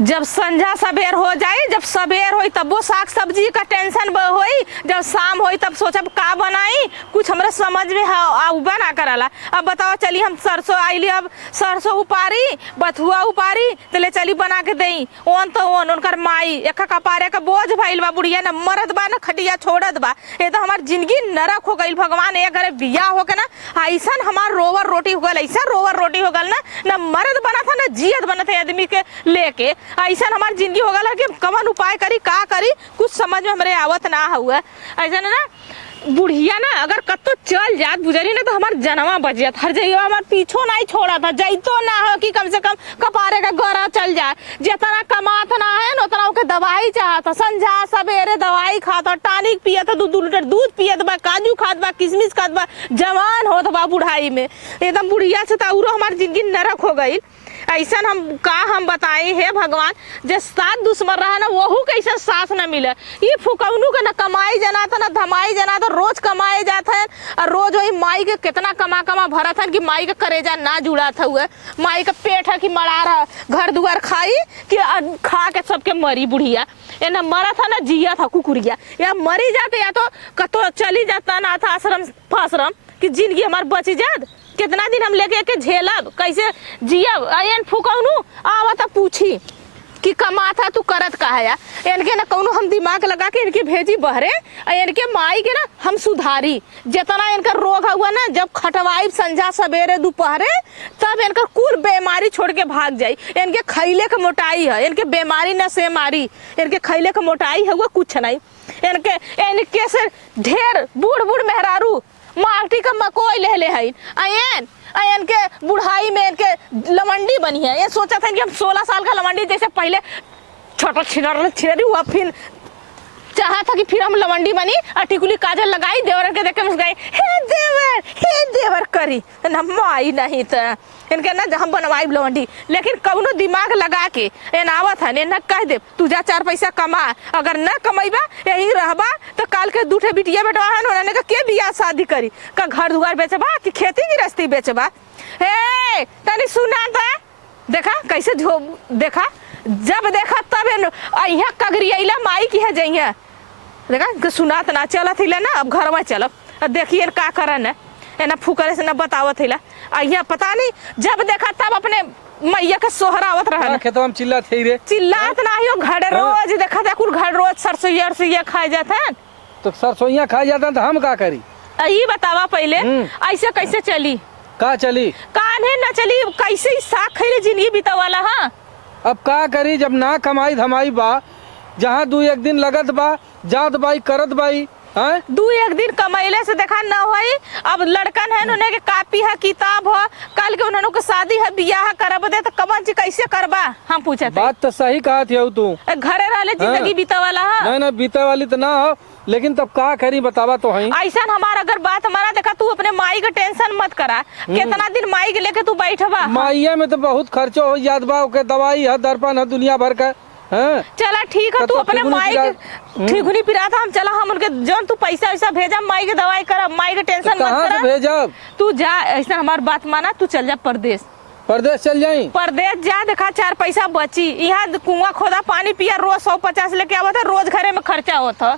जब संझा सबेर हो जाए, जब सबेर होई तब वो साग सब्जी का टेंशन होई, जब शाम होई तब सोचब का बनाई, कुछ हमरा समझ में आउबा ना करला। अब बताओ, चली हम सरसों आईली, अब सरसों उपारी बथुआ उपारी चले चली बना के दई ओन तो ओन उनकर माई एक कपारे का बोझ भइल बा, बुढ़िया न मरद बा न खटिया छोड़त बा। ये तो हमार जिंदगी नरक हो गई। भगवान एक घरे बिया हो के ना ऐसा हमार रोवर रोटी हो गल, ऐसा रोवर रोटी हो गल ना मर्द बना था ना जियत बना था आदमी के लेके। ऐसा हमार जिंदगी हो गल कि कवन उपाय करी का करी कुछ समझ में हमरे आवत ना हुआ। ऐसा ना बुढ़िया ना अगर कत्तो चल जात बुझरी ना तो हमार जनवा बच जात, हर जगह हमार पीछो नहीं छोड़ा था, जैतो ना हो कि कम से कम कपारे का गरा चल जाए। जितना कमात ना है ना उतना ओके दवाई चाहता, संझा सवेरे दवाई खाता, टॉनिक पियत, 2 लीटर दूध पियत बा, काजू खात बा, किशमिश खात बा, जवान होत बा बुढ़ाई में। एकदम बुढ़िया से तो हमार जिंदगी नरक हो गई। ऐसा हम बताए हे भगवान, जे साथ दुश्मन रहा ना वहू कैसे साथ न मिले। ये फुकौनू के ना कमाई जना था ना धमाई जना था, रोज कमाए जाते हैं और रोज वही माई के कितना कमा भरा था कि माई का करेजा ना जुड़ा था हुआ, माई का पेट है कि मरा रहा, घर दुआर खाई कि खा के सबके मरी बुढ़िया। ये ना मरा था ना जिया था कुकुरिया, या मरी जाते या तो कतो चली जाता ना था आश्रम फाश्रम कि जिंदगी हमार बच जात। कितना दिन हम लेके के झेलब, कैसे जियब। आयन फुकौनू आवत पूछी कि कमा था तू करत का है, इनके ना कौनो हम दिमाग लगा के इनके भेजी बहरे, इनके माई के ना हम सुधारी। जितना इनका रोग हुआ ना जब खटवाई संझा सवेरे दोपहरे तब इनका कुल बीमारी छोड़ के भाग जाई। इनके खैले के मोटाई है, इनके बीमारी न से मारी, इनके खैले के मोटाई हुआ कुछ नहीं। इनके से ढेर बूढ़ मेहरारू माटी का मकोई ले है। अयन के बुढ़ाई में इनके लवंडी बनी है। ये सोचा था कि हम 16 साल का लवंडी जैसे पहले छोटा छिनरी हुआ, फिर चाहा था कि फिर हम लवंडी बनी और टिकुली काजल लगाई, देवर के देख के मुस्काई, हे देवर करी ना माई नहीं था इनके ना हम बनवाई लवंडी। लेकिन कौनो दिमाग लगा के आवत है न कह दे तू जा 4 पैसा कमा, अगर न कमाईबा यही रहबा तो काल के 2 बिटिया बेटवा है उन्होंने का के बियाह शादी करी, का घर दुआर बेचबा कि खेती गृहस्थी बेचबा। हे तनी सुना था देखा कैसे देखा, जब देखा तब अहिया कगरियला माई की है जइया देखा सुनात ना चलत हिला ना। अब घर में चलब देखिए का करन है ना फुकरे से न बतावत हिला। अहिया पता नहीं जब देखा तब अपने मैया के सोहरावत रहा खेतवा में चिल्लात है रे, चिल्लात ना हो घर रोज देखा था कुल घर रोज सरसोईया खाए जाता है। तो सरसोईया खाए जाता तो हम का करी ये बतावा पहले ऐसे कैसे चली का चली कान्हे न चली, कैसे साग खैले जिंदगी बितावाला। हाँ अब का करी जब ना कमाई धमाई बा, जहाँ 2-1 दिन लगत बा जात बाई करत बाई है 2-1 दिन कमैले से देखा न होई। अब लड़कन है उन्हें के कापी है किताब हो, कल के उन्होंने को शादी है बियाह करब दे तो कमन चीज कैसे करबा। हम पूछे बात तो सही कहा थी तू, घरे रहले जिंदगी बीतावाला है ना बीते वाली तो ना हो, लेकिन तब का करी बतावा तो है। ऐसा हमारा अगर बात माना देखा तू अपने माई का टेंशन मत करा, कितना दिन माई के लेके तू बैठबा। माइया में तो बहुत खर्चो हो जात बा, ओके दवाई है दर्पण है दुनिया भर का है। चला ठीक है तू अपने माई के ठीकुनी पिरा था हम चला हम उनके जौन तू पैसा वैसा भेजा माई के दवाई कर, माई के टेंशन मत करा भेजब तू जा। ऐसा हमार बात माना तू चल जा परदेश चल जाई, परदेश जा देखा 4 पैसा बची। यहाँ कुआं खोदा पानी पिया रोज 150 लेके आवत है, रोज घरे में खर्चा होता।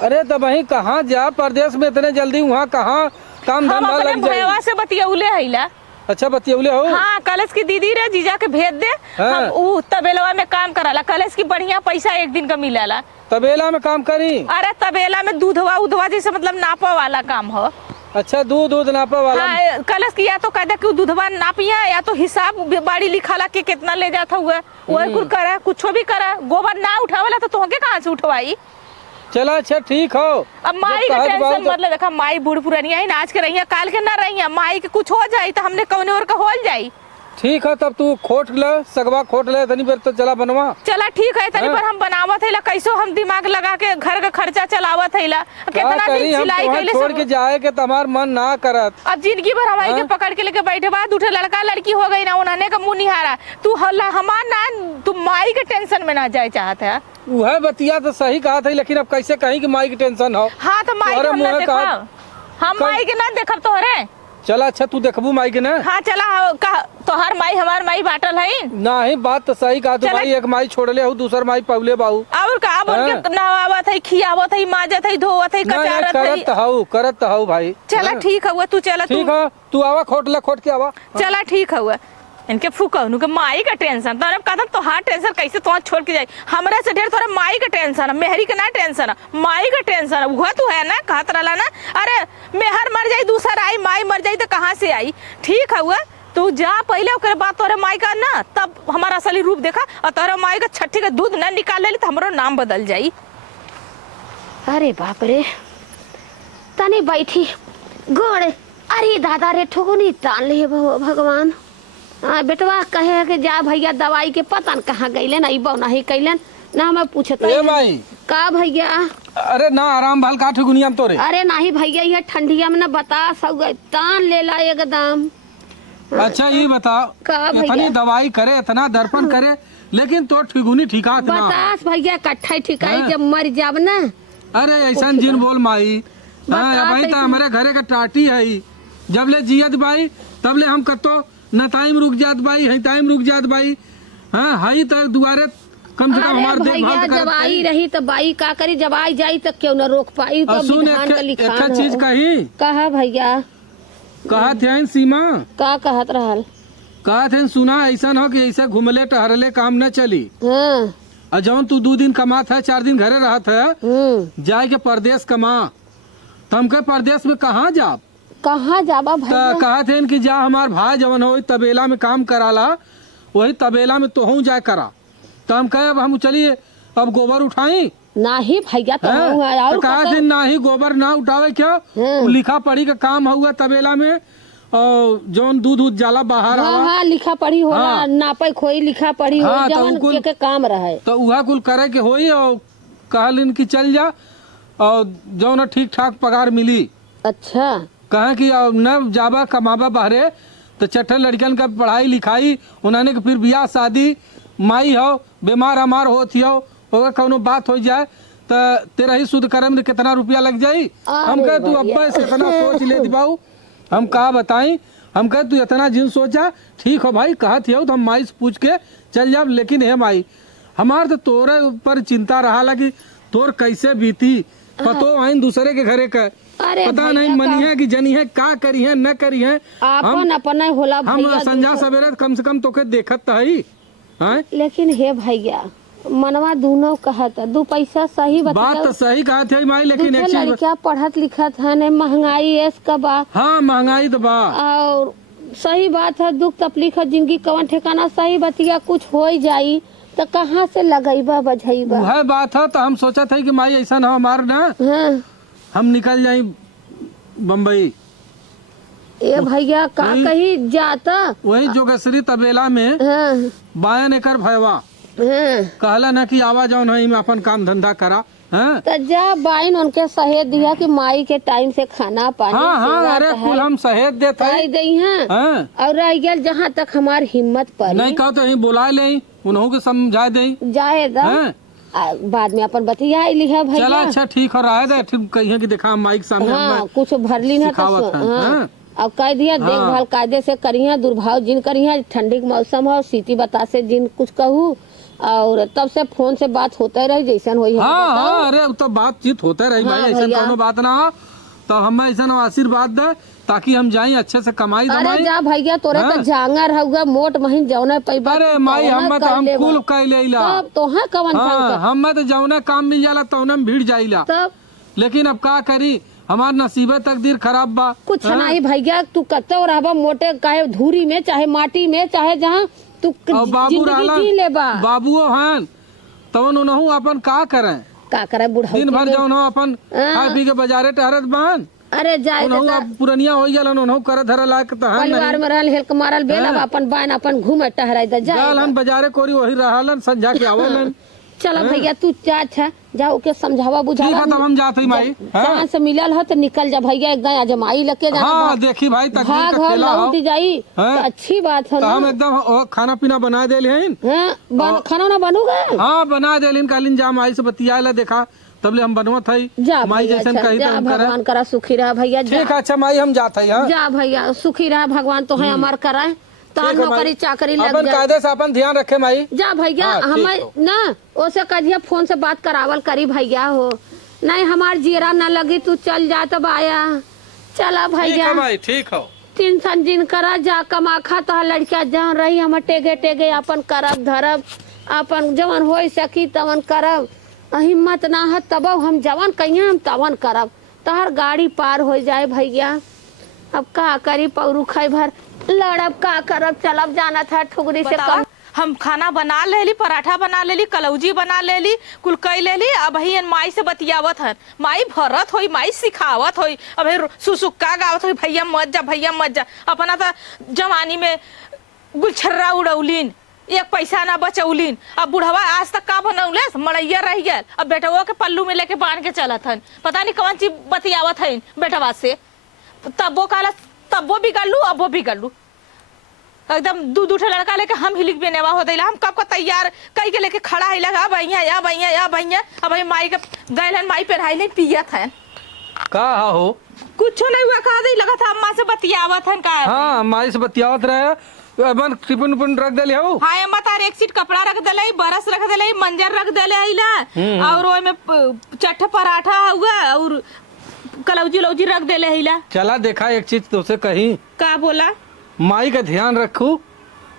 अरे तब वही कहाँ जा परदेश में इतने जल्दी वहाँ कहाँ काम धंधा लग जाए। भैया से बतियौले हैला। अच्छा बतियौले हो। हाँ कलेश की दीदी रे जीजा के भेज दे। हाँ। हम ऊ तबेलवा में काम कराला, कलेश की बढ़िया पैसा 1 दिन का मिलेला। तबेला में काम करी? अरे तबेला में दूधवा उधवा जैसे मतलब नापा वाला काम हो। अच्छा दूध नापा वाला। हाँ कलेश की या तो कहते कि दूधवा नापिया या तो हिसाब बाड़ी लिखाला के कितना ले जाता हुआ वही कुल करा, कुछ भी करा। गोबर ना उठावाला तो तुहके कहाँ से उठवाई। चला अच्छा ठीक हो। अब माई का टेंशन मतलब देखा माई बूढ़ पुरानी है ना, आज के रही काल के ना रही, माई के कुछ हो जाये तो हमने कौन और का होल जाये। ठीक है तब तू खोट ले सगवा खोट ले तनी पर तो चला बनवा। चला ठीक है तनी पर हम बनावत है कैसो हम दिमाग लगा के घर का खर्चा चलावत है। कितना दिन सिलाई कैले छोड़ के जाए के तुम्हार मन ना करत। अब जिंदगी भर हमारी के पकड़ के लेके बैठे बाद उठे लड़का लड़की हो गई ना उन्होंने का मुंह निहारा तू हल्ला हमार ना तू माई के टेंशन में ना जाए चाहता है। वह बतिया तो सही कहा था लेकिन अब कैसे कहीं कि माई की टेंशन हो। हाँ तो माई हम ना देखा, हम माई के ना देखब तोहरे चला अच्छा तू देखबू माई के ना। हाँ चला तोहर माई हमार माई बाटल है नहीं बात तो सही कहा तू चला। भाई, एक माई छोड़ले हो दूसर माई पवले बाऊ। और का बोल के नहावत है खियावत है माजत है धोवत है कचारत है। करत हऊ भाई। चला ठीक हुआ तू चला ठीक है तू आवा खोट के आवा। चला ठीक हुआ इनके फूकनु के माई का टेंशन तो कहता तो हाँ टेंशन कैसे तो छोड़ के जाए हमरा से ढेर तोरा माई का टेंशन है मेहरी का ना टेंशन है माई का टेंशन है वह तू है ना कहत रहा ना। अरे मेहर मर जाई दूसरा आई माई मर जाई तो कहाँ से आई। ठीक हुआ तू जा पहले ओकरे बाद तोरे माई का ना तब हमारा असली रूप देखा और तोरे माई का छठी का दूध ना निकाल ले तो हमारो नाम बदल जाई। अरे बाप रे तनी बैठी गोड़ अरे दादा रे ठोकुनी तान लिए भगवान। बेटवा कहे कि जा भैया दवाई के पता न कहाँ गईले ना इबो नहीं कैलन ना मैं पूछता ए भाई का भैया। अरे ना आराम भाल का ठगुनिया में तोरे। अरे नहीं भैया ये ठंडिया में ना बता सब तान लेला एकदम। अच्छा ये बताओ का भैया? इतनी दवाई करे इतना दर्पण करे लेकिन तो ठिगुनी ठिका ना। बतास भैया कट्ठा ठिकाई जब मर जाब ना। अरे ऐसा जिन बोल माई। हाँ भाई तो हमारे घरे का टाटी है जब ले जियत भाई तब ले हम कतो न टाइम रुक जात भाई है टाइम रुक जात भाई। हाँ हाई तक दुआरे कम से कम हमारे भैया जब आई रही तो बाई का करी जब आई जाई तो क्यों न रोक पाई तो सुन विधान का एक लिखान चीज कही कहा भैया कहत है सीमा का कहत रहल कहत है सुना ऐसा हो कि ऐसे घूमले टहरले काम न चली। हाँ और जब तू 2 दिन कमात है 4 दिन घरे रहत है जाए के परदेश कमा तम के परदेश में कहाँ जा कहाँ जाबा भैया। कहत है कि जा हमार भाई जवन हो तबेला में काम कराला वही तबेला में तो हूँ जाए करा तो हम कहे अब हम चलिए अब गोबर उठाई नहीं भैया तो तो कहा दिन ना ही गोबर ना उठावे क्या लिखा पढ़ी का काम हुआ तबेला में और जौन दूध उध जाला बाहर हाँ, आवा। हाँ लिखा पढ़ी होला हाँ। नापे खोई लिखा पढ़ी हो हाँ, तो जवन कुल- के काम रहे तो वह कुल करे के होई और कहलिन कि चल जा और जौन ठीक ठाक पगार मिली। अच्छा कहा कि अब न जाबा कमाबा बाहरे तो चट्टे लड़कन का पढ़ाई लिखाई उन्होंने के फिर बियाह शादी माई हो बीमार हमार होती हो होगा कौनो बात हो जाए तो तेरा ही शुद्ध करे में कितना रुपया लग जाई। हम कहे तू अब्बा से इतना सोच ले दिबाऊ हम कहा बताई हम कहे तू इतना जिन सोचा ठीक हो भाई कहत हो तो हम माई से पूछ के चल जाब। लेकिन हे माई हमार तो तोरे ऊपर चिंता रहा कि तोर कैसे बीती पतो आइन दूसरे के घरे का अरे पता नहीं मनी है कि जनी है का करी है न करी है। अपन अपन होला हम भैया संजा सवेरे कम से कम तोके देखत तो है। लेकिन हे भैया मनवा दोनों कहत दू पैसा सही बात तो सही कहा थे माई लेकिन एक चीज लड़किया पढ़त लिखत है ने महंगाई ऐस का बा हाँ महंगाई तो बा और सही बात है दुख तकलीफ है जिंदगी कवन ठिकाना सही बतिया कुछ हो जाई तो कहाँ से लगेबा बझेबा। वह बात है तो हम सोचा था कि माई ऐसा ना हमार ना हाँ हम निकल जाए बम्बई। ए भैया का कही जाता वही जोगेश्वरी तबेला में हाँ 52 एकड़ भयवा हाँ कहला ना कि आवा जाओ नहीं में अपन काम धंधा करा। हाँ तो जा बाइन उनके सहेज दिया कि माई के टाइम से खाना पानी हाँ हाँ अरे कुल हम सहेज देते पाई दई हैं हाँ और रह गया जहाँ तक हमारी हिम्मत पड़ी नहीं कहो तो यही बुला ले उन्हों के समझा दे। जाए बाद में अपन बतिया ली है भैया। चला अच्छा ठीक हो रहा है ठीक कहिए कि देखा माइक सामने हाँ कुछ भरली ना तो सिखावत है, हाँ। अब कह दिया देखभाल कायदे से करिए दुर्भाव जिन करिए ठंडी के मौसम हो सीटी बता से जिन कुछ कहूँ और तब से फोन से बात होते रही जैसन हो। हाँ हाँ अरे तो बातचीत होता रही भाई ऐसा कोनो बात ना हो तो हमें ऐसा आशीर्वाद दे ताकि हम जाए अच्छे से कमाई अरे दमाई। जा भैया तोरे तो जांगर होगा मोट महीन जौने पैबा अरे माई हम तो हम कुल कह लेला तब तो है कवन हाँ हम तो जौने काम मिल जाला तो में भीड़ जाइला तब लेकिन अब का करी हमार नसीबे तकदीर खराब बा। कुछ नहीं भैया तू कतो रहबा मोटे काहे धूरी में चाहे माटी में चाहे जहाँ तू और बाबू जिंदगी जी लेबा बाबुओ हन तवन उनहु अपन का करे का करे बुढ़ा दिन भर जौन हो अपन खा पी के बाजारे टहरत बान अरे जाए उनहु अब पुरनिया हो गया उनहु कर धर लायक तो है परिवार में रहल हेल्क मारल बेल अब अपन बान अपन घूमे टहराई दे जा जालन बाजारे कोरी वही रहलन संझा के आवलन। चलो भैया तू जा अच्छा जाओ के समझावा ठीक बुझावा है तब हम जाते ही माई। जहाँ से मिलल है तो निकल जा भैया एकदम आजमाई लगे जाना हाँ देखी भाई तकदीर भाग का हो खेला हो लौट जाई तो हाँ। अच्छी बात है तो ना। हम एकदम खाना पीना बना दे लेन। हाँ खाना ना बनूगा हाँ बना दे लेन कालिन जा माई से बतिया ला देखा तब ले हम बनवत हई जा माई भैया, जैसन अच्छा, कही जा तो हम करे। भगवान करा सुखी रहा भैया, जा ठीक है अच्छा माई हम जात हई। हां जा भैया सुखी रहा भगवान तो है अमर कराए तो ठीक है माई। नौकरी चाकरी लग अपन जाए। कायदे से अपन ध्यान रखे माई। जा भैया हाँ, ठीक हमें हो। ना ओसे कहिया फोन से बात करावल करी भैया हो, नहीं हमार जीरा न लगी तू चल जा तब आया। चला ठीक भैया है माई ठीक हो। टेंशन जिन करा जा कमा खा तो लड़किया जहाँ रही हम टेगे टेगे अपन करब धरब अपन जवन हो सकी तवन करब। हिम्मत ना है तब हम जवन कहिए हम तवन करब। तहर गाड़ी पार हो जाए भैया, अब का करी पौरू खाई भर लड़ब का करब चलब जाना था ठुगरी से बतावा, कम। हम खाना बना लेली, पराठा बना लेली, कलौजी बना लेली, कुल कई लेली। अब ही माई से बतियावत हन, माई भरत होई, माई सिखावत होई। अब सुसुक्का गावत होई, भैया मत जा भैया मत जा। अपना तो जवानी में गुलछर्रा उड़ौलीन, एक पैसा ना बचौलीन। अब बुढ़वा आज तक का बनौले मड़ैया रह गया। अब बेटवा के पल्लू में लेके बांध के चलत हन, पता नहीं कौन चीज बतियावत हन बेटवा से। तब्बो काला तब्बो बिगड़ लू अबो बिगड़ लू, एकदम दू दू लड़का लेके हम हिलिक बेनेवा हो दिला। हम कब को तैयार कई के लेके खड़ा है लगा भैया या भैया या भैया। अब भाई माई के गैलन माई पहनाई नहीं पियत है का हो कुछ नहीं हुआ, कहा दे लगा था अम्मा से बतियावत हन का। हाँ माई से बतियावत रहे अपन टिफिन उफिन रख देली हो। हाँ अम्मा तार एक सीट कपड़ा रख देले, बरस रख देले, मंजर रख देले हिला, और ओय में चट पराठा हुआ और कलौजी लौजी रख देले हिला। चला देखा एक चीज तो से कही, का बोला माई का ध्यान रखू,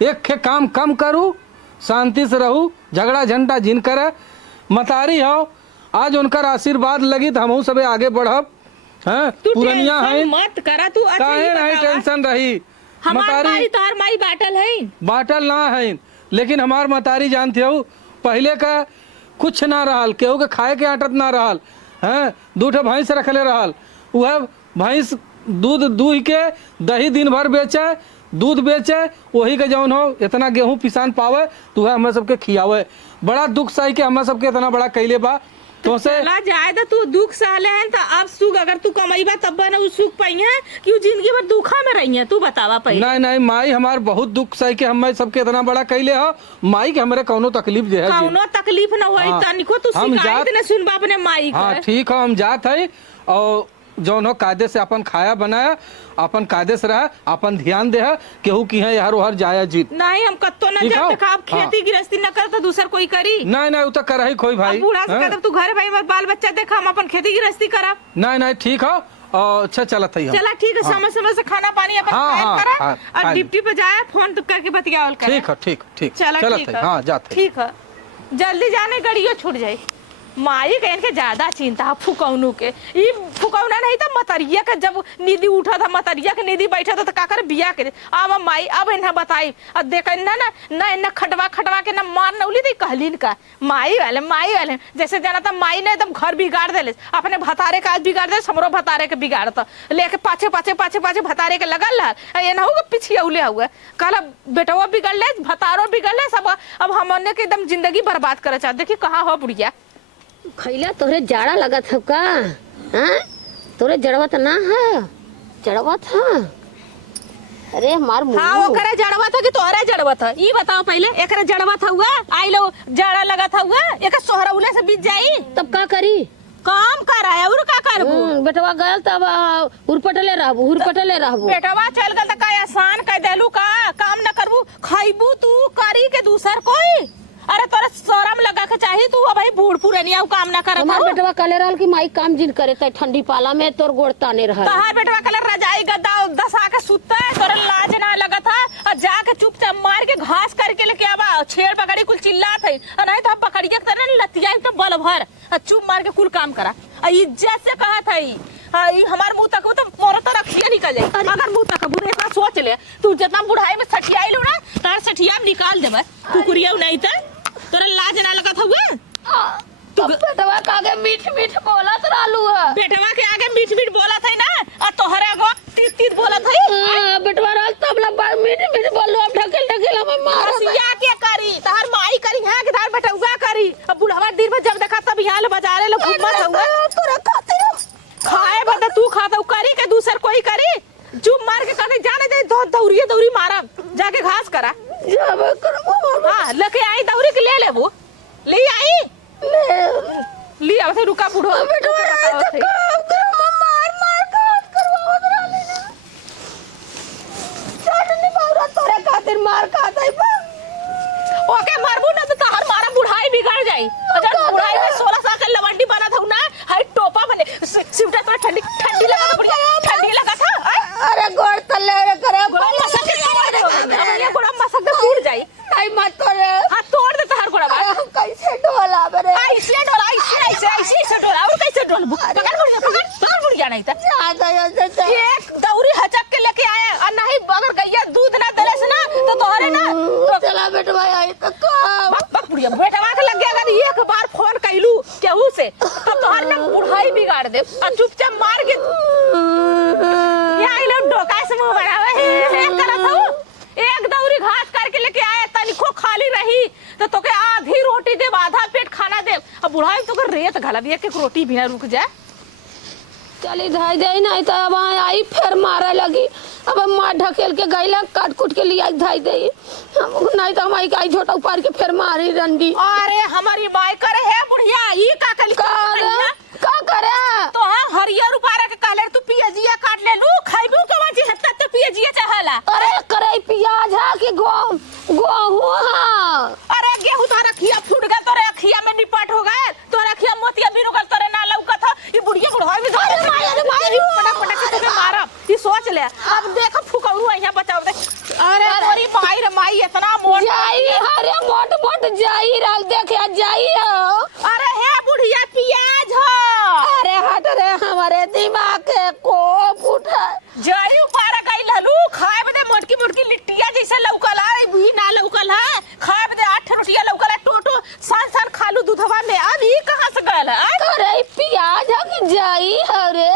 एक खे काम कम करू, शांति से रहू, झगड़ा झंडा जिन करे। मतारी हो आज उनकर आशीर्वाद लगी तो हमहू सबे आगे बढ़ब। हैं तू पुरनिया टेंशन है मत करा तू। अच्छा काहे ही नहीं बतावा, टेंशन रही। हमार माई तोहर माई बाटल है बाटल ना है, लेकिन हमार मतारी जानते हो पहले का कुछ ना रहल, केहू के खाए के आटत ना रहल। हैं दूठे भैंस रखले रहल, वह भैंस दूध दूह के दही दिन भर बेचे, दूध बेचे, वही के जौन हो इतना गेहूं पिसान पावे तो वह हमें सबके खियावे। बड़ा दुख सही के हमें सबके इतना बड़ा कैले बा तो से चला जाए तो तू दुख सहले हैं तो अब सुख अगर तू कमाईबा तब ना उ सुख पाई है कि उ जिंदगी भर दुखा में रही है। तू बतावा पहले। नहीं नहीं माई हमार बहुत दुख सही के हमें सबके इतना बड़ा कैले हो। माई के हमारे कौनो तकलीफ जे है जी। कौनो तकलीफ न होई हाँ, तनिको तू हम शिकायत जात- न सुनबा अपने माई हाँ का। ठीक है हम जात है और जौन हो कायदे से अपन खाया बनाया, अपन कायदे से रहा, अपन ध्यान दे केहू की है यार हर जाया जीत। नहीं हम कत्तो न ठीक जब हो? तक आप खेती गृहस्थी न कर तो दूसर कोई करी। नहीं नहीं वो तो कर ही कोई भाई। अब बूढ़ा से हाँ? कहता तू घर भाई मर बाल बच्चा देखा हम अपन खेती गृहस्थी करब। नहीं नहीं ठीक हो और अच्छा चलत है। चला ठीक है, समय समय से खाना पानी अपन हाँ, खाया हाँ, करा हाँ, और हाँ। डिप्टी पे जाए फोन तो करके बतियावल करे। ठीक है ठीक ठीक चला चलत ठीक है। है। हाँ जाते ठीक है, जल्दी जाने गड़ियो छूट जाई। माई के इनके ज्यादा चिंता फुकौनू के, ई फुकौना नहीं था मतरिया के जब नींदी उठा था, मतरिया के नींदी बैठा था तो का करे बिया के। अब माई अब इन्हें बताई और देख ना इन्हें खटवा खटवा के ना मार नौली थी कहलीन का माई वाले जैसे जाना था माई ने एकदम घर बिगाड़ देले, अपने भतारे का आज बिगाड़ दे, हमरो भतारे के बिगाड़ता लेके पाछे पाछे पाछे पाछे भतारे के लगल ये ना होगा पीछे उले हुआ कहला बेटवा बिगड़ ले भतारो बिगड़ ले सब। अब हमने के एकदम जिंदगी बर्बाद करे चाह। देखिए कहाँ हो बुढ़िया खैला तोरे जाड़ा लगत है का? हाँ तोरे जड़वत ना है, जड़वत है। अरे हमार हाँ मुंह ओकरे जड़वा था कि तोहरे जड़वा था ई बताओ पहले। एकरे जड़वा था हुआ आई लो जाड़ा लगा था हुआ एक सोहरा उले से बीत जाई तब का करी? काम कराया और का करबू। बेटवा गयल तब उरपटले रहबू। बेटवा चल गल त का आसान कह देलू का काम न करबू खाइबू तू करी के दूसर कोई। अरे तोरा शरम लगा के चाहिए तू अब बूढ़ पुरनिया काम ना करत हमार हऊ। बेटवा कले रहल कि माई काम जिन करे त ठंडी पाला में तोर गोड़ ताने रहल। तहार बेटवा कलर रजाई गद्दा दसा के सुतता है, तोरा लाज ना लगत है और जाके चुपचाप मार के घास करके लेके आवा। छेड़ पकड़ी कुल चिल्लात है और नहीं तो हम पकड़िए के तरह लतिया तो बल भर और चुप मार के कुल काम करा और इज्जत से कहत है। हमार मुंह तक तो मोर तो रखिए निकल जाए। अगर मुंह तक बुढ़े इतना सोच ले तू जितना बुढ़ाई में सठियाई लू ना तार सठिया निकाल देबे कुकुरिया नहीं तो तोरा लाज ना लगत हुआ। तू बेटवा का आगे मीठ मीठ बोलत रहलू है। बेटवा के आगे मीठ मीठ बोलत है ना और तोहरे को तीत तीत बोलत है। बेटवा रहल तब ला मीठ मीठ बोलू अब ढकेल ढकेल हमें मार। हसिया के करी तहर माई करी है कि तार बेटवा करी। अब बुढ़ावा दिन में जब देखा तब यहाँ ले बाजारे ले घूमत हुआ। तोरा खातिर खाए बता तू खाता करी के दूसर कोई करी चुप मार के कहते जाने दे दौड़ी मारा जाके घास करा। हाँ लेके आई दौड़ी के ले वो ले आई ले अब रुका बुढ़ो बेटवा बताओ तो सही। काम करो मार मार काट करवाओ रहले ना चटनी बाउरा तोरे खातिर मार खाता है बा ओके मारबू ना तो तहर मारा बुढ़ाई बिगड़ जाई अगर बुढ़ाई में 16 साल के लवंडी बना था ना हर टोपा बने सिवटा तो ठंडी ठंडी लगा था बढ़िया ठंडी लगा था अरे गोड़ तले रे करे गोड़ा मसक के ये गोड़ा मसक के टूट जाई आई मत तोरे हां तोड़ दे तहर गोड़ा कैसे डोला बरे ऐसे डोला ऐसे डोला और कैसे डोल पकड़ बुढ़िया नहीं था आ गयो से एक दौरी हचक के लेके आए और नहीं अगर गैया दूध ना दले से ना तो तोहरे ना तो चला बेटवा आई तो काम बक बक बुढ़िया बेटवा के लग गया अगर एक बार फोन कैलू केहू से तो तोहर ना बुढ़ाई बिगाड़ दे और चुपचाप मार के यहाँ लोग डोका से मुंह बनावे है करत हूं एक दौरी घास करके लेके आए तनिको खाली रही तो तोके आधी रोटी दे आधा पेट खाना दे अब बुढ़ाई तो के रेत घला दिया के रोटी बिना रुक जाए चली धाई जाई नहीं तो अब आई फिर मारे लगी अब मार ढकेल के गईला काट कुट के लिए धाई दे नहीं तो हमारी काई छोटा उपार के फिर मारी रंडी अरे हमारी माई करे है बुढ़िया ई का कल का करे तो हां हरियर उपारा के काले तू पियजिया काट ले लू खाइबू के वाजी हत्ता तो पियजिया चाहला अरे करे प्याज है कि गहूं अरे गेहूं तो रखिया फूट गया तोरे अखिया में निपट हो गए तोरे अखिया मोतिया बिनु गल तोरे ना लौका था ये बुढ़िया बुढ़ाई में अरे माई पटा के तोके मारा ये सोच ले अब देख फुकौरू यहां बचाओ दे अरे तोरी माई रे माई इतना मोट जाई अरे मोट मोट जाई रहल देखे जाई अरे हे बुढ़िया प्याज हो अरे हट रे हमारे दिमाग के को उठा जाई उपारा गई ललू खाए बदे मोटकी मोटकी लिट्टिया जैसे लौकल है भी ना लौकल है खाए बदे 8 रोटियां लौकल है टोटो सान सान खालू दूधवा में अब ई कहां से गल है अरे प्याज है कि जाई अरे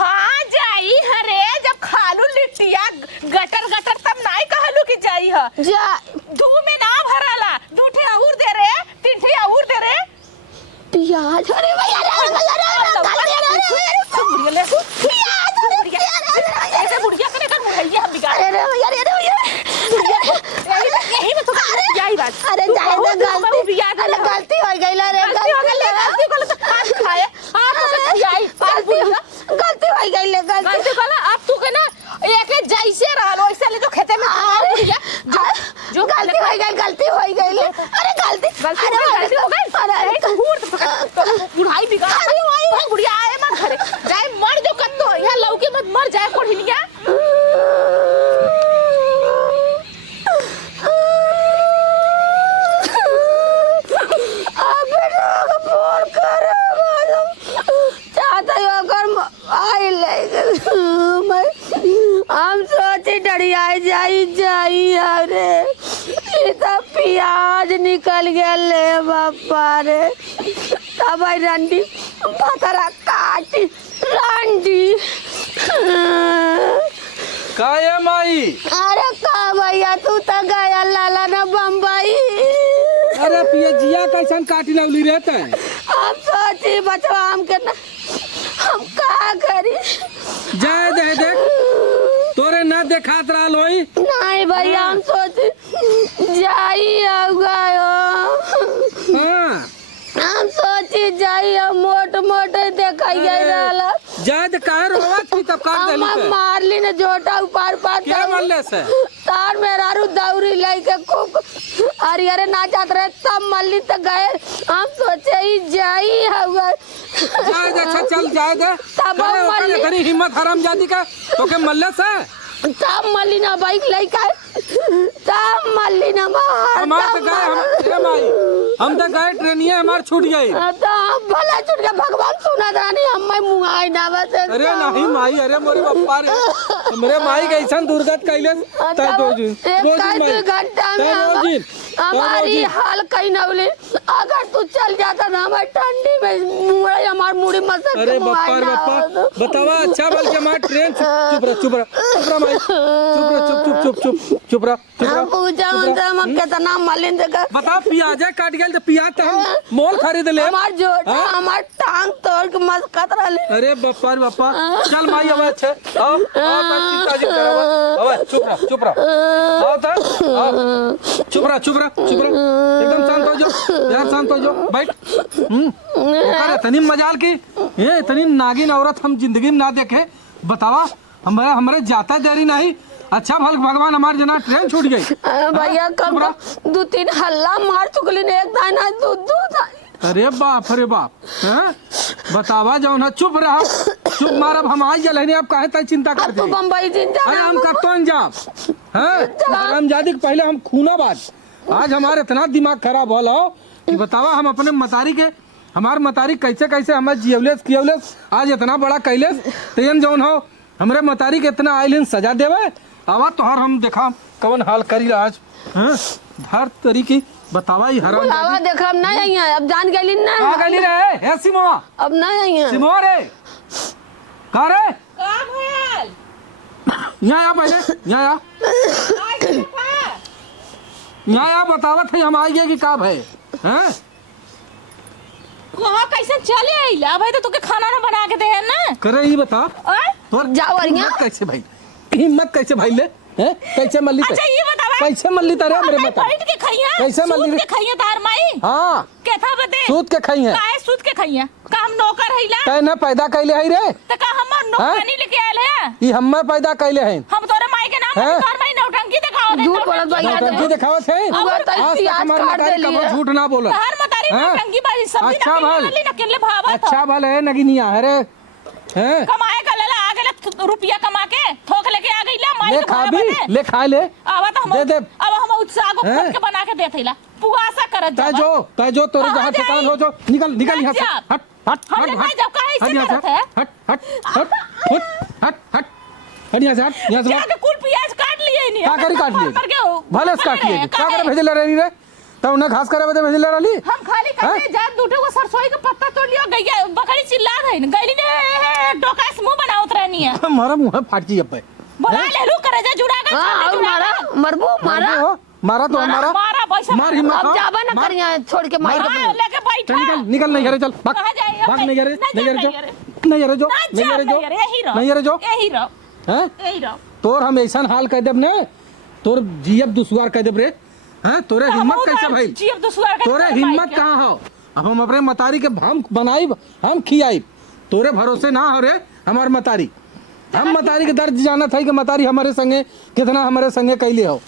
हां जाई हरे जब खालू लिट्टिया गटर गटर तब नहीं कहलू कि जाई है जा दू में ना भराला दूठे और दे रे तीनठे और दे रे प्याज अरे भैया ऐसे बुढ़िया करे कर मुहैया हम बिगाड़ अरे भैया यही में तो यही बात अरे गलती हो गई रे गलती तो खास खाए आप तो खियाई गलती हो गई ले गलती वाला आप तू के ना एक जैसे रहलो वैसे ले जो खेते में जो गलती हो गई अरे गलती हो गई अरे बुढ़ाई बिगाड़ अरे बुढ़िया आए मत घरे जाए मर जो कत्तो यहाँ लौकी मत मर जाए कोढ़िनिया हम सोचे डरिया जाई अरे तो प्याज निकल गया ले बापा रे तब रंडी पतरा काटी रंडी का ये माई अरे का भैया तू तो गया लाला ना बम्बई अरे पियजिया कैसन काटी लवली रहते हैं हम सोची बचवा हम के ना हम का करी जाए दे देख तोरे ना देखात रहल होई नहीं भैया हम सोची जाई गयो हां हम सोची जाई मोट मोट देखाई गई रहला जाए दे काहे रोवत की तब काट देली हम ते मारली ने जोटा ऊपर पार क्या मरले से तार मेरा रू दौरी लेके खूब अरे ना जात रहे तब मल्ली तो गए हम सोचे ही जाई हुआ जाए दे अच्छा चल जाए दे तब करे मल्ली ओकरे घरी हिम्मत हराम जाती का तोके मल्ले से तब मल्ली ना बाइक लेके तब मल्ली ना मार हमार तो गए हम ए माई हम तो गए ट्रेनिए हमार छूट गई तो भला छूट के भगवान सुना रानी हम मुंगाई ना बस अरे नहीं माई अरे मोरे बापा रे मेरे माई कैसन दुर्गत कैले तय दो दिन एक घंटा में हमारी हाल कहीं न बोले अगर तू चल जाता ना हमारे ठंडी में मुड़े हमार मुड़ी मसक अरे बापा रे बापा बतावा अच्छा बल के हमार ट्रेन चुप रहा माई चुप रहा हम पूछा उनसे हम कितना मलिन जगह बता प्याज काट गेल तो प्याज तो हम मोल खरीद ले हमार जोटा हमार टांग तोड़ के मस्कत रहले अरे बापा रे बापा चल माई अब अच्छे आओ चिंता जी करवा अब चुप रहा आओ तो चुप रहा एकदम शांत हो जाओ यार शांत हो जाओ, बैठ। ओकर इतनी मजाल की ये इतनी नागिन औरत हम जिंदगी में ना देखे। बतावा हमारे जाता देरी नहीं। अच्छा भगवान हमारे जना ट्रेन छूट गई। भैया कम 2-3 हल्ला मार चुकली ने, एक दाना दूध था। अरे बाप रे बाप, हैं? बतावा जाओ ना, चुप रहा, चुप मार। अब हम आई जल अब काहे तक चिंता कर तो बम्बई जिन जा। अरे हम कब तो अंजाम हैं? हमजादी के पहले हम खूनाबाज। आज हमारे इतना दिमाग खराब हो लो कि बतावा हम अपने मतारी के, हमारे मतारी कैसे कैसे हमारे जियवलेस कियवलेस आज इतना बड़ा कैलेस तेन जौन हो हमरे मतारी के इतना आइलिन सजा देवे। आवा तोहर हम देखा कवन हाल करी आज। हैं? हर तरीके बतावा ही हराम बुलावा देख हम ना आई है, अब जान गइली ना। आ गइली रे हे सिमोआ, अब ना आई है सिमोआ रे का रे काम होयल यहाँ आ, पहले यहाँ आ, यहाँ आ, बतावत है हम आई गए कि का है हैं? वहाँ कैसे चले आइला भाई? तो तुके खाना ना बना के दे है ना। करे ही बता ओए तोर जाओ अरिया। हिम्मत कैसे भाई, हिम्मत कैसे भाई ले हैं? कैसे मल्ली अच्छा ये बतावा कैसे मल्ली तारे हमरे बता बैठ के खइया कैसे मल्ली सूत के खइया तार माई। हाँ केथा बते सूत के खाई है काहे सूत के खइया? का हम नौकर हइला तै न पैदा कैले है रे, त का हम नौकरानी लेके आयल है? ई हम्मे पैदा कैले हैं। हम तोरे माई के नाम हैं? तोर माई नौटंकी दिखाओ दे। झूठ बोलत भैया। नौटंकी दिखावत है। अब तो आज तक प्याज हमारे काट मतारी देली कबो है। झूठ ना बोलत। हर मतारी हैं? नौटंकी बाजी सब्जी अच्छा भल। नकली नकली भावा तो अच्छा भल है नगिनिया है रे हैं? कमाए का लला आ गेला रुपया कमा के थोक लेके आ गईला माई ले के खा भाव भी बने। ले खा ले आवा तो हम दे दे। अब हम उत्साह को हैं? खोद के बना के देथैला पुआसा करत तै जावा। जो तोरे कहाँ जहाँ जाई? ठिकान हो जो निकल निकल यहाँ से जा। हट हट हम हट ले हट जाओ, काहे ऐसे यहाँ से करत है? हट हट हट हट हट हट हट यहाँ से हट यहाँ से क्या के कुल प्याज काट लिए नहीं का करी काट लिए भले से काट लिए का करे भेजले रहनी रे तब उन्हें घास करे बदे भेजले रहली। हम खाली करते जा दूठे को सरसोई का पत्ता तोड़ लियो गैया बकरी चिल्ला गई गईली ने डोका से मुंह बनावत रहनी है। हमारा मुंह फाट जी अब बोला ले लू करे जा जुड़ा के हां और मारा मरबो मारा मारा तो हमारा मारा पैसा मार हिम्मत अब जाबा ना करिया छोड़ के मार हां लेके बैठा निकल निकल नहीं करे चल भाग कहां जाए भाग नहीं करे नहीं करे जो नहीं करे जो नहीं करे जो यही रहो नहीं करे जो यही रहो हैं यही रहो तोर हम ऐसा हाल कह देब ने तोर जीएब दुश्वार कह देब रे हैं? तोरे हिम्मत कैसे भाई जीव दुश्वार के तोरे हिम्मत कहाँ हो? अब हम अपने मतारी के हम बनाई हम खियाई तोरे भरोसे ना हो रे हमार मतारी। हम मतारी के दर्द जानत है कि मतारी हमारे संगे कितना हमारे संगे कैले हो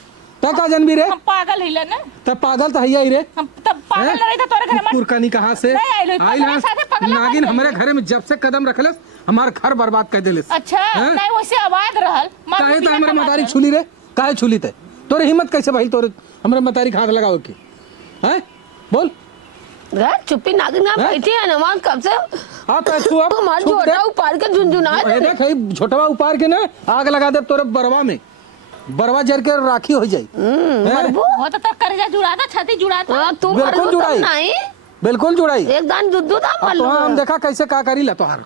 तब का जनबी रे हम पागल हिला ना तब पागल तो है ही रे। हम तब पागल रहे थे तोरे घर में कुरकानी कहाँ से नहीं आइल होई, आइल पगला साथे पगला नागिन बन हमारे गइल। घरे में जब से कदम रखलस हमार घर बर्बाद कर देलिस। अच्छा हैं? नहीं वैसे आवाज रहल काहे तो हमारे मतारी छुली रे काहे छुली ते तोरे हिम्मत कैसे भाई तोरे हमारे मतारी हाथ लगाओ की हैं बोल रे चुप्पी नागिन ना बैठी है ना वहां कब से आप छू अब मार छू छोटा ऊपर के झुनझुना देख है छोटवा उपार के ना आग लगा दे तोरे बरवा में बरवा जर के राखी हो जाई हैं? वो तो तक कर जा जुड़ा था छाती जुड़ा था हां तू बिल्कुल मर जुड़ाई। नहीं बिल्कुल जुड़ाई। एक दान दूध दूध अब मार तो लो हम देखा कैसे का करी ला तोहार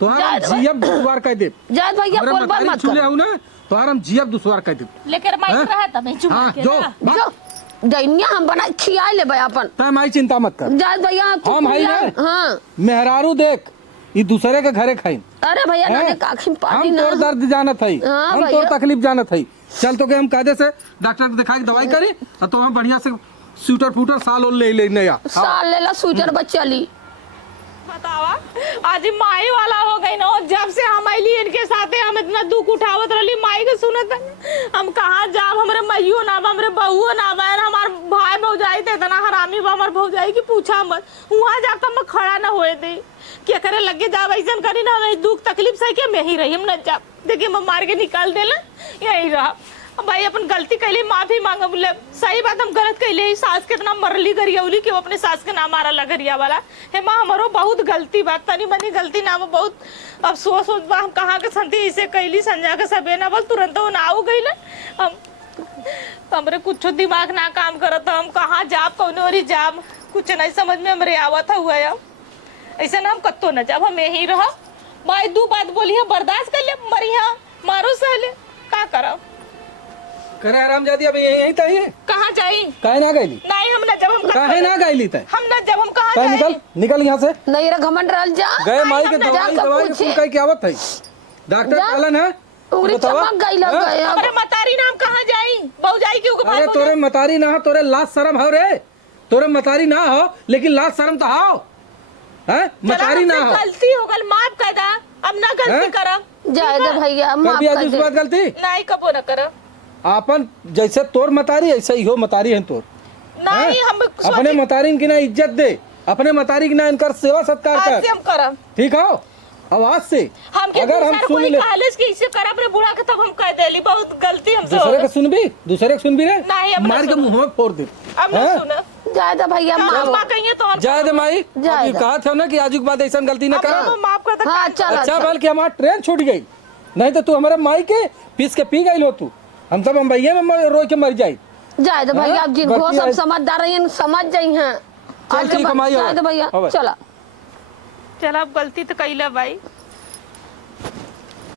तोहार जा रे जियब दुश्वार कह दे जात भैया हमरे बोल बात मतारी मत छुले कर हूं ना तोहार हम जियब दुश्वार कह दे। लेकर माइक हैं? रहा था मैं चुप हां के जो ना। जो दैनिया हम बना खिया ले भाई अपन तै माई चिंता मत कर जात भैया तू हम है खुला- ना? हां मेहरारू देख ई दूसरे के घरे खाई अरे भैया ना काखी पानी हम ना तोर दर्द जानत हई हाँ हम भैया। तोर तकलीफ जानत हई चल तो के हम कायदे से डॉक्टर को दिखा के दवाई करी और तो हम बढ़िया से स्वेटर फूटर साल और ले नया साल लेला स्वेटर बच्चा ली बतावा आज ही माई वाला हो गई ना जब से हम आइली इनके साथे हम इतना दुख उठावत रहली माई के सुनत हम कहाँ जाब हमरे मैयो ना बा हमरे बहुओ ना बा हमार भाई भौजाई थे इतना हरामी बा हमार भौजाई की पूछा मत वहाँ जाब तो हम खड़ा ना होए दे क्या करे लगे जाब ऐसा करी ना हमें दुख तकलीफ सही के मैं ही रही हम न जाब देखिए हम मार के निकाल देला यही रहा भाई अपन गलती कैली माफी मांगा बोले सही बात हम गलत कैले सास के इतना मरली गरियौली कि वो अपने सास के नाम मारा लगरिया वाला हे माँ हमारो बहुत गलती बात तनी बनी गलती ना बहुत अफसोस बा हम कहाँ के संती इसे कैली संजा के सबे ना बोल तुरंत वो ना हो गई हम हमरे कुछ दिमाग ना काम करत हम कहाँ जाब कौन और जाब कुछ नहीं समझ में हमरे आवत हुआ ऐसे ना हम कत्तो न जाब हम यही रह भाई दू बात बोली है बर्दाश्त कर ले मरिया मारो सहले का करब करे आराम जादी अब यही तई है कहाँ जाई काहे ना गईली नहीं हम न जब हम काहे ना गईली तई हम न जब हम कहाँ काहे जाए निकल निकल यहाँ से नहीं रे घमंड रहल जा गए माई के हम ना दवाई जाकर दवाई पूछे। कुल कई क्या आवत है डॉक्टर जा। कहलन है उंगली बतावा। चमक गई लग हाँ? गए अब अरे मतारी नाम कहाँ जाई बहु जाई क्यों अरे तोरे मतारी ना तोरे लाश शर्म हो रे तोरे मतारी ना हो लेकिन लाज शर्म तो हो, हैं? मतारी ना हो। गलती हो गल, माफ कर दा, अब ना गलती हैं? करब। जाए दे भैया, माफ कभी आज कर उस दे। बात गलती नहीं कबो ना करब। आपन जैसे तोर मतारी ऐसे ही हो मतारी है तोर। नहीं हैं? हम अपने मतारी की ना इज्जत दे, अपने मतारी की ना इनकर सेवा सत्कार आज से कर, हम करब। ठीक हो? आवाज से हमके अगर हम दूसर सुन कोई ले कॉलेज के इसे करब रे बूढ़ा के, तब हम कह देली बहुत गलती हमसे हो दूसरे गई। के सुन भी रे नहीं, अब ना मार के सुनो। मुंह में फोड़ दे। अब ना हैं? सुन, जाए दे भैया, माफ। अम्मा कहिए तो और जाए दे माई, जाए अभी दे। कहा था ना कि आज के बाद ऐसा गलती ना करा। माफ कर दे। हाँ चल अच्छा बल कि हमारा ट्रेन छूट गई, नहीं तो तू हमारे माई के पीस के पी गई हो तू, हम सब बम्बईया में रोई के मर जाई। जाए दे भैया, हाँ? अब जिनको बाकी सब आज- समझदार हैं समझ जाई हैं। चल ठीक है माई, जाए दे भैया, अब। चला। चल अब गलती तो कैला भाई।